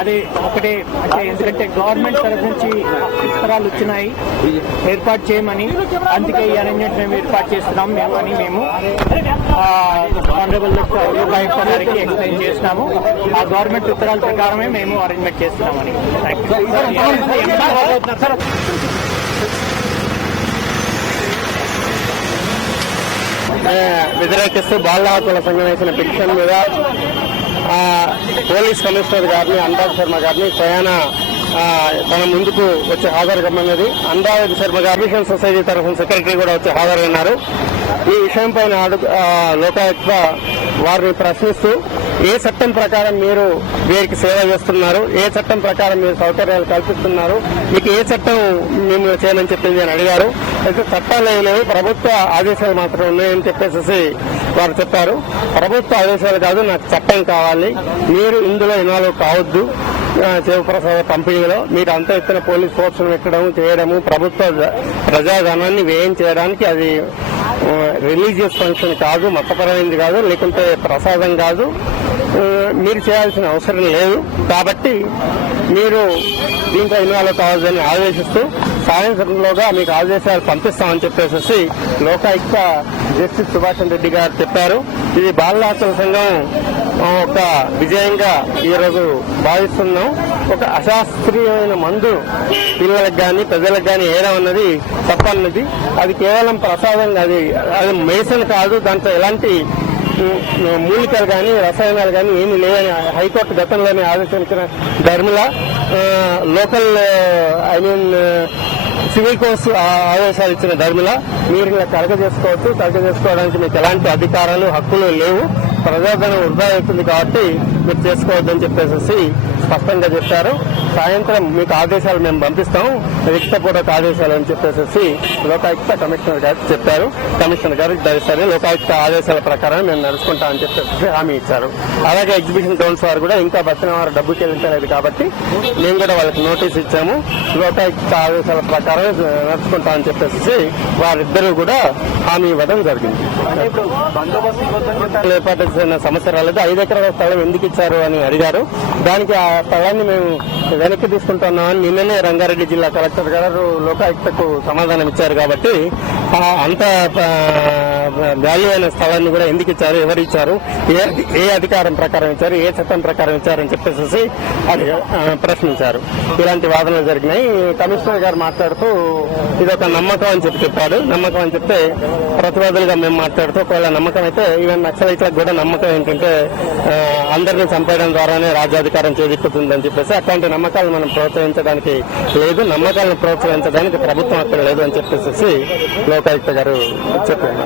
అది ఒకటి అంటే ఎందుకంటే గవర్నమెంట్ తరఫు నుంచి ఉత్తరాలు వచ్చినాయి ఏర్పాటు చేయమని, అందుకే ఈ అరేంజ్మెంట్ మేము ఏర్పాటు చేస్తున్నాము మేము ఆనరబుల్ లోకాయుక్త గారికి ఎక్స్ప్లెయిన్ చేస్తున్నాము. ఆ గవర్నమెంట్ ఉత్తరాల ప్రకారమే మేము అరేంజ్మెంట్ చేస్తున్నామని. వ్యతిరేకిస్తూ బాల హక్కుల సంఘం వేసిన పిటిషన్ మీద పోలీస్ కమిషనర్ గారిని అనురాగ్ శర్మ గారిని స్వయాన తన ముందుకు వచ్చి హాజరు కమ్మన్నది. అనురాగ్ శర్మ గారు మిషన్ సొసైటీ తరఫున సెక్రటరీ కూడా వచ్చి హాజరైనారు. ఈ విషయం పైన లోకాయుక్త వారిని ప్రశ్నిస్తూ ఏ చట్టం ప్రకారం మీరు వీరికి సేవ చేస్తున్నారు, ఏ చట్టం ప్రకారం మీరు సౌకర్యాలు కల్పిస్తున్నారు, మీకు ఏ చట్టం మేము చేయమని చెప్పింది అని అడిగారు. అయితే చట్టాలు ఏమి లేవు, ప్రభుత్వ ఆదేశాలు మాత్రం ఉన్నాయని చెప్పేసి వారు చెప్పారు. ప్రభుత్వ ఆదేశాలు కాదు, నాకు చట్టం కావాలి, మీరు ఇందులో ఇన్వాల్వ్ కావద్దు. శివప్రసాద్ పంపిణీలో మీరు అంత ఎత్తున పోలీస్ ఫోర్స్ పెట్టడం చేయడము, ప్రభుత్వ ప్రజాధనాన్ని వ్యయం చేయడానికి అది రిలీజియస్ ఫంక్షన్ కాదు, మతపరమైనది కాదు, లేకుంటే ప్రసాదం కాదు, మీరు చేయాల్సిన అవసరం లేదు. కాబట్టి మీరు దీంట్లో ఇన్వాల్వ్ కావాలని ఆదేశిస్తూ సాయంత్రంలోగా మీకు ఆదేశాలు పంపిస్తామని చెప్పేసి లోకాయుక్త జస్టిస్ సుభాష్ రెడ్డి గారు చెప్పారు. ఇది బాల హక్కుల సంఘం ఒక విజయంగా ఈరోజు భావిస్తున్నాం. ఒక అశాస్త్రీయమైన మందు పిల్లలకు గాని ప్రజలకు గాని వేయడం అన్నది తప్పన్నది. అది కేవలం ప్రసాదం, అది మెడిసిన్ కాదు, దాంట్లో ఎలాంటి మూలికలు కానీ రసాయనాలు కానీ ఏమీ లేవని హైకోర్టు గతంలోనే ఆదేశించిన ధర్మిల లోకల్ సివిల్ కోర్సు ఆదేశాలు ఇచ్చిన ధర్మిల మీరు ఇలా కలగజేసుకోవడానికి మీకు ఎలాంటి అధికారాలు హక్కులు లేవు, ప్రజాధనం వృధా అవుతుంది కాబట్టి మీరు చేసుకోవద్దని చెప్పేసి స్పష్టంగా చెప్పారు. సాయంత్రం మీకు ఆదేశాలు మేము పంపిస్తాము, లిఖితపూర్వక ఆదేశాలు అని చెప్పేసి లోకాయుక్త కమిషనర్ గారు చెప్పారు. కమిషనర్ గారు సరే లోకాయుక్త ఆదేశాల ప్రకారం మేము నడుచుకుంటామని చెప్పేసి హామీ ఇచ్చారు. అలాగే ఎగ్జిబిషన్ గ్రౌండ్స్ వారు కూడా ఇంకా బస్సిన వారు డబ్బు చెల్లించలేదు కాబట్టి మేము కూడా వాళ్ళకి నోటీస్ ఇచ్చాము. లోకాయుక్త ఆదేశాల ప్రకారం నడుచుకుంటామని చెప్పేసి వారిద్దరూ కూడా హామీ ఇవ్వడం జరిగింది. ఏర్పాటు చేసిన సమస్య రాలేదు. 5 ఎకరాల స్థలం ఎందుకు ఇచ్చారు అని అడిగారు. దానికి ఆ స్థలాన్ని మేము వెనక్కి తీసుకుంటున్నామని నిన్ననే రంగారెడ్డి జిల్లా కలెక్టర్ గారు లోకాయుక్తకు సమాధానం ఇచ్చారు. కాబట్టి అంత వాల్యూ అయిన స్థలాన్ని కూడా ఎందుకు ఇచ్చారు, ఎవరు ఇచ్చారు, ఏ అధికారం ప్రకారం ఇచ్చారు, ఏ చట్టం ప్రకారం ఇచ్చారని చెప్పేసి ప్రశ్నించారు. ఇలాంటి వాదనలు జరిగినాయి. కమిషనర్ గారు మాట్లాడుతూ ఇది ఒక నమ్మకం అని చెప్పాడు. నమ్మకం అని చెప్తే ప్రతివాదులుగా మేము మాట్లాడుతూ ఒకవేళ నమ్మకం అయితే ఈవెన్ నక్సలైట్లకు కూడా నమ్మకం ఏంటంటే అందరినీ చంపేయడం ద్వారానే రాజ్యాధికారం చేజిక్కుతుందని చెప్పేసి అట్లాంటి నమ్మకాలను మనం ప్రోత్సహించడానికి లేదు, నమ్మకాలను ప్రోత్సహించడానికి ప్రభుత్వం అక్కడ లేదు అని చెప్పేసి లోకాయుక్త గారు చెప్పారు.